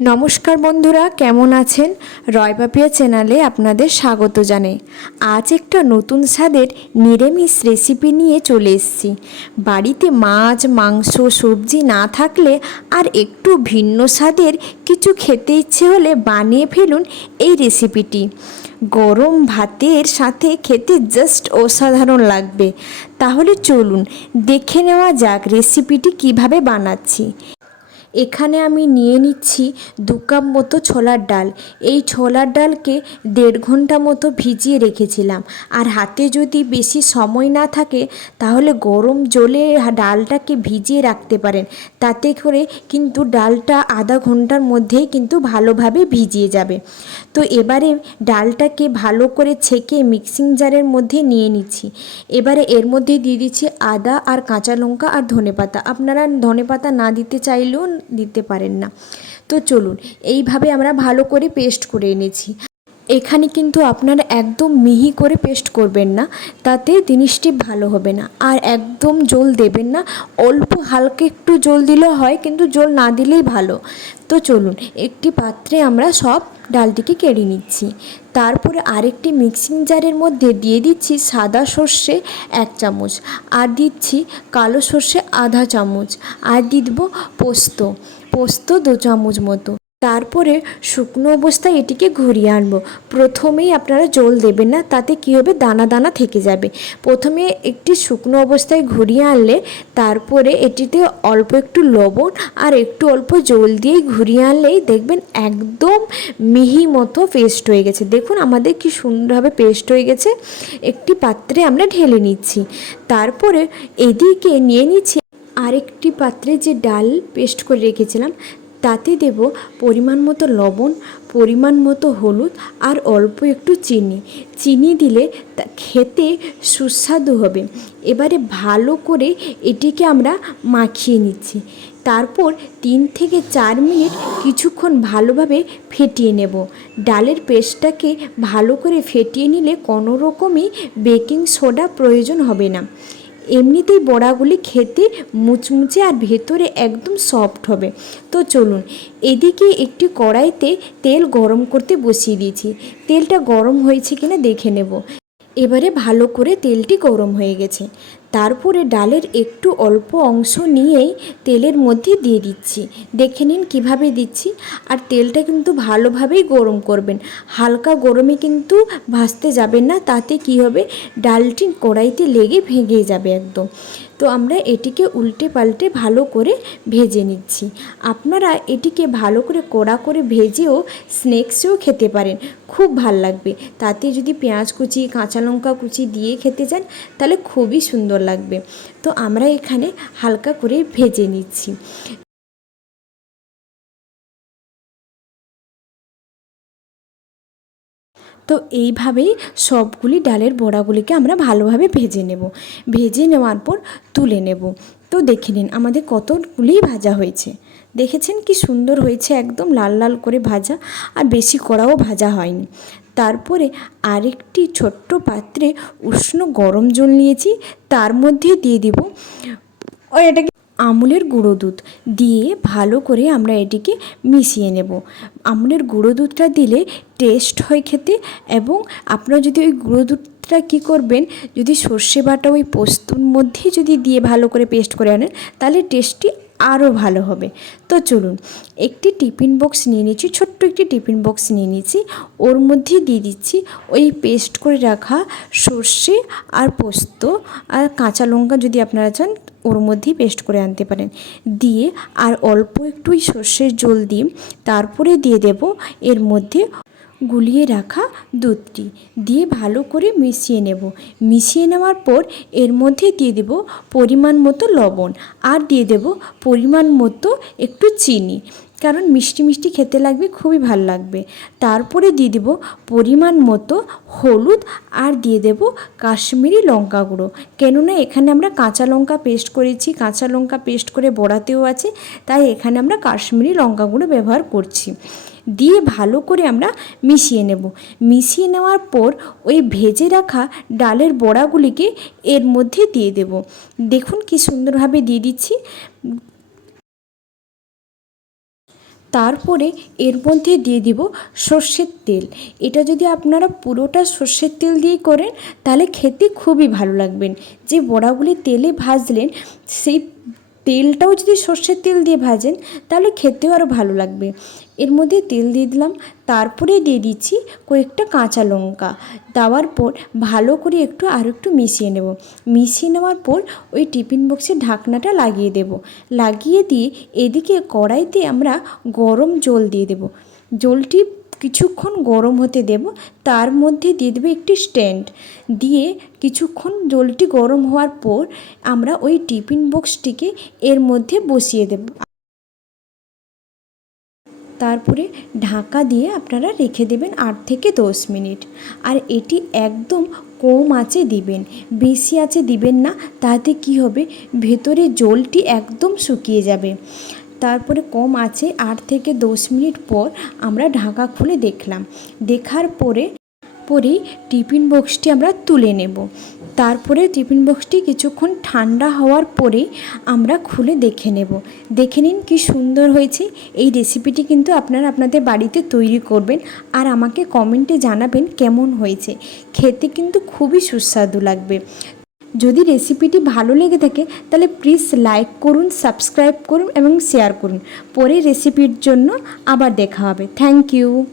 নমস্কার বন্ধুরা, কেমন আছেন? রয়পাপিয়া চ্যানেলে আপনাদের স্বাগত জানাই। আজ একটা নতুন স্বাদের নিরামিষ রেসিপি নিয়ে চলে এসেছি। বাড়িতে মাছ, মাংস, সবজি না থাকলে আর একটু ভিন্ন স্বাদের কিছু খেতে ইচ্ছে হলে বানিয়ে ফেলুন এই রেসিপিটি গরম ভাতের সাথে খেতে জাস্ট অসাধারণ লাগবে। তাহলে চলুন, দেখে নেওয়া যাক রেসিপিটি কীভাবে বানাচ্ছি। এখানে আমি নিয়ে নিচ্ছি দু কাপ মতো ছোলার ডাল। এই ছোলার ডালকে দেড় ঘণ্টা মতো ভিজিয়ে রেখেছিলাম। আর হাতে যদি বেশি সময় না থাকে, তাহলে গরম জলে ডালটাকে ভিজিয়ে রাখতে পারেন। তাতে করে কিন্তু ডালটা আধা ঘণ্টার মধ্যেই কিন্তু ভালোভাবে ভিজিয়ে যাবে। তো এবারে ডালটাকে ভালো করে ছেঁকে মিক্সিং জারের মধ্যে নিয়ে নিচ্ছি। এবারে এর মধ্যে দিয়ে দিচ্ছি আদা আর কাঁচা লঙ্কা আর ধনেপাতা। আপনারা ধনেপাতা না দিতে চাইলেও দিতে পারেন না। তো চলুন এইভাবে আমরা ভালো করে পেস্ট করে এনেছি। এখানে কিন্তু আপনারা একদম মিহি করে পেস্ট করবেন না, তাতে জিনিসটি ভালো হবে না। আর একদম জল দেবেন না, অল্প হালকা একটু জল দিলেও হয়, কিন্তু জল না দিলেই ভালো। তো চলুন, একটি পাত্রে আমরা সব ডালটিকে কেড়ে নিচ্ছি। তারপরে আরেকটি মিক্সিং জারের মধ্যে দিয়ে দিচ্ছি সাদা সর্ষে এক চামচ, আর দিচ্ছি কালো সর্ষে আধা চামচ, আর দেবো পোস্ত। পোস্ত দু চামচ মতো। তারপরে শুকনো অবস্থায় এটিকে ঘুরিয়ে আনব। প্রথমেই আপনারা জল দেবেন না, তাতে কী হবে? দানা দানা থেকে যাবে। প্রথমে একটি শুকনো অবস্থায় ঘুরিয়ে আনলে তারপরে এটিতে অল্প একটু লবণ আর একটু অল্প জল দিয়েই ঘুরিয়ে আনলেই দেখবেন একদম মিহি মতো পেস্ট হয়ে গেছে। দেখুন আমাদের কি সুন্দরভাবে পেস্ট হয়ে গেছে। একটি পাত্রে আমরা ঢেলে নিচ্ছি। তারপরে এদিকে নিয়ে নিচ্ছি আরেকটি পাত্রে যে ডাল পেস্ট করে রেখেছিলাম তাতে দেব পরিমাণ মতো লবণ, পরিমাণ মতো হলুদ আর অল্প একটু চিনি। চিনি দিলে খেতে সুস্বাদু হবে। এবারে ভালো করে এটিকে আমরা মাখিয়ে নিচ্ছি। তারপর তিন থেকে চার মিনিট কিছুক্ষণ ভালোভাবে ফেটিয়ে নেব। ডালের পেস্টটাকে ভালো করে ফেটিয়ে নিলে কোনো রকমই বেকিং সোডা প্রয়োজন হবে না। এমনিতেই বড়াগুলি খেতে মুচমুচে আর ভেতরে একদম সফট হবে। তো চলুন, এদিকে একটি কড়াইতে তেল গরম করতে বসিয়ে দিয়েছি। তেলটা গরম হয়েছে কিনা দেখে নেব। এবারে ভালো করে তেলটি গরম হয়ে গেছে। তারপরে ডালের একটু অল্প অংশ নিয়েই তেলের মধ্যে দিয়ে দিচ্ছি। দেখে নিন কীভাবে দিচ্ছি। আর তেলটা কিন্তু ভালোভাবেই গরম করবেন। হালকা গরমে কিন্তু ভাজতে যাবেন না, তাতে কি হবে? ডালটি কড়াইতে লেগে ভেঙে যাবে একদম। তো আমরা এটিকে উল্টে পাল্টে ভালো করে ভেজে নিচ্ছি। আপনারা এটিকে ভালো করে কড়া করে ভেজেও স্ন্যাক্সেও খেতে পারেন। খুব ভালো লাগবে। তাতে যদি পেঁয়াজ কুচি, কাঁচা লঙ্কা কুচি দিয়ে খেতে চান, তাহলে খুবই সুন্দর লাগবে। তো আমরা এখানে হালকা করে ভেজে নিচ্ছি। তো এইভাবেই সবগুলি ডালের বড়াগুলিকে আমরা ভালোভাবে ভেজে নেব। ভেজে নেওয়ার পর তুলে নেব। তো দেখে নিন আমাদের কতগুলি ভাজা হয়েছে। দেখেছেন কি সুন্দর হয়েছে, একদম লাল লাল করে ভাজা, আর বেশি কড়াও ভাজা হয়নি। তারপরে আরেকটি ছোট্ট পাত্রে উষ্ণ গরম জল নিয়েছি, তার মধ্যে দিয়ে দিব ও এটাকে আমুলের গুঁড়ো দুধ। দিয়ে ভালো করে আমরা এটিকে মিশিয়ে নেব। আমুলের গুঁড়ো দুধটা দিলে টেস্ট হয় খেতে এবং আপনারা যদি ওই গুঁড়ো দুধটা কী করবেন, যদি সর্ষে বাটা ওই পোস্তর মধ্যে যদি দিয়ে ভালো করে পেস্ট করে আনেন, তাহলে টেস্টটি আরও ভালো হবে। তো চলুন, একটি টিফিন বক্স নিয়ে নিচ্ছি, ছোট্ট একটি টিফিন বক্স নিয়ে নিচ্ছি। ওর মধ্যে দিয়ে দিচ্ছি ওই পেস্ট করে রাখা সর্ষে আর পোস্ত আর কাঁচা লঙ্কা যদি আপনারা চান, ওর মধ্যেই পেস্ট করে আনতে পারেন। দিয়ে আর অল্প একটু সর্ষের জল দিয়ে তারপরে দিয়ে দেব, এর মধ্যে গুলিয়ে রাখা দুধটি। দিয়ে ভালো করে মিশিয়ে নেব। মিশিয়ে নেওয়ার পর এর মধ্যে দিয়ে দেব পরিমাণ মতো লবণ। আর দিয়ে দেব পরিমাণ মতো একটু চিনি। কারণ মিষ্টি মিষ্টি খেতে লাগবে, খুবই ভালো লাগবে। তারপরে দিয়ে দেব পরিমাণ মতো হলুদ আর দিয়ে দেব কাশ্মীরি লঙ্কা গুঁড়ো। কেননা এখানে আমরা কাঁচা লঙ্কা পেস্ট করেছি, কাঁচা লঙ্কা পেস্ট করে বড়াতেও আছে, তাই এখানে আমরা কাশ্মীরি লঙ্কা গুঁড়ো ব্যবহার করছি। দিয়ে ভালো করে আমরা মিশিয়ে নেব। মিশিয়ে নেওয়ার পর ওই ভেজে রাখা ডালের বড়াগুলিকে এর মধ্যে দিয়ে দেব। দেখুন কি সুন্দরভাবে দিয়ে দিচ্ছি। তারপরে এর মধ্যে দিয়ে দিব সর্ষের তেল। এটা যদি আপনারা পুরোটা সর্ষের তেল দিয়ে করেন, তাহলে খেতে খুবই ভালো লাগবেন যে বড়াগুলি তেলে ভাজলেন, সেই তেলটাও যদি সর্ষের তেল দিয়ে ভাজেন, তাহলে খেতেও আরও ভালো লাগবে। এর মধ্যে তেল দিয়ে দিলাম, তারপরে দিয়ে দিচ্ছি কয়েকটা কাঁচা লঙ্কা। দেওয়ার পর ভালো করে একটু আর একটু মিশিয়ে নেব। মিশিয়ে নেওয়ার পর ওই টিফিন বক্সের ঢাকনাটা লাগিয়ে দেব। লাগিয়ে দিয়ে এদিকে কড়াইতে আমরা গরম জল দিয়ে দেব। জলটি কিছুক্ষণ গরম হতে দেব, তার মধ্যে দিয়ে দেবো একটি স্ট্যান্ড। দিয়ে কিছুক্ষণ জলটি গরম হওয়ার পর আমরা ওই টিফিন বক্সটিকে এর মধ্যে বসিয়ে দেব। তারপরে ঢাকা দিয়ে আপনারা রেখে দেবেন আট থেকে দশ মিনিট। আর এটি একদম কম আঁচে দিবেন, বেশি আঁচে দিবেন না, তাতে কি হবে? ভেতরে জলটি একদম শুকিয়ে যাবে। তারপরে কম আছে, আট থেকে দশ মিনিট পর আমরা ঢাকা খুলে দেখলাম। দেখার পরে, পরেই টিফিন বক্সটি আমরা তুলে নেব। তারপরে টিফিন বক্সটি কিছুক্ষণ ঠান্ডা হওয়ার পরে আমরা খুলে দেখে নেব। দেখে নিন কি সুন্দর হয়েছে। এই রেসিপিটি কিন্তু আপনারা আপনাদের বাড়িতে তৈরি করবেন আর আমাকে কমেন্টে জানাবেন কেমন হয়েছে। খেতে কিন্তু খুবই সুস্বাদু লাগবে। যদি রেসিপিটি ভালো লেগে থাকে, তাহলে প্লিজ লাইক করুন সাবস্ক্রাইব করুন এবং শেয়ার করুন। পরে রেসিপির জন্য আবার দেখা হবে। Thank you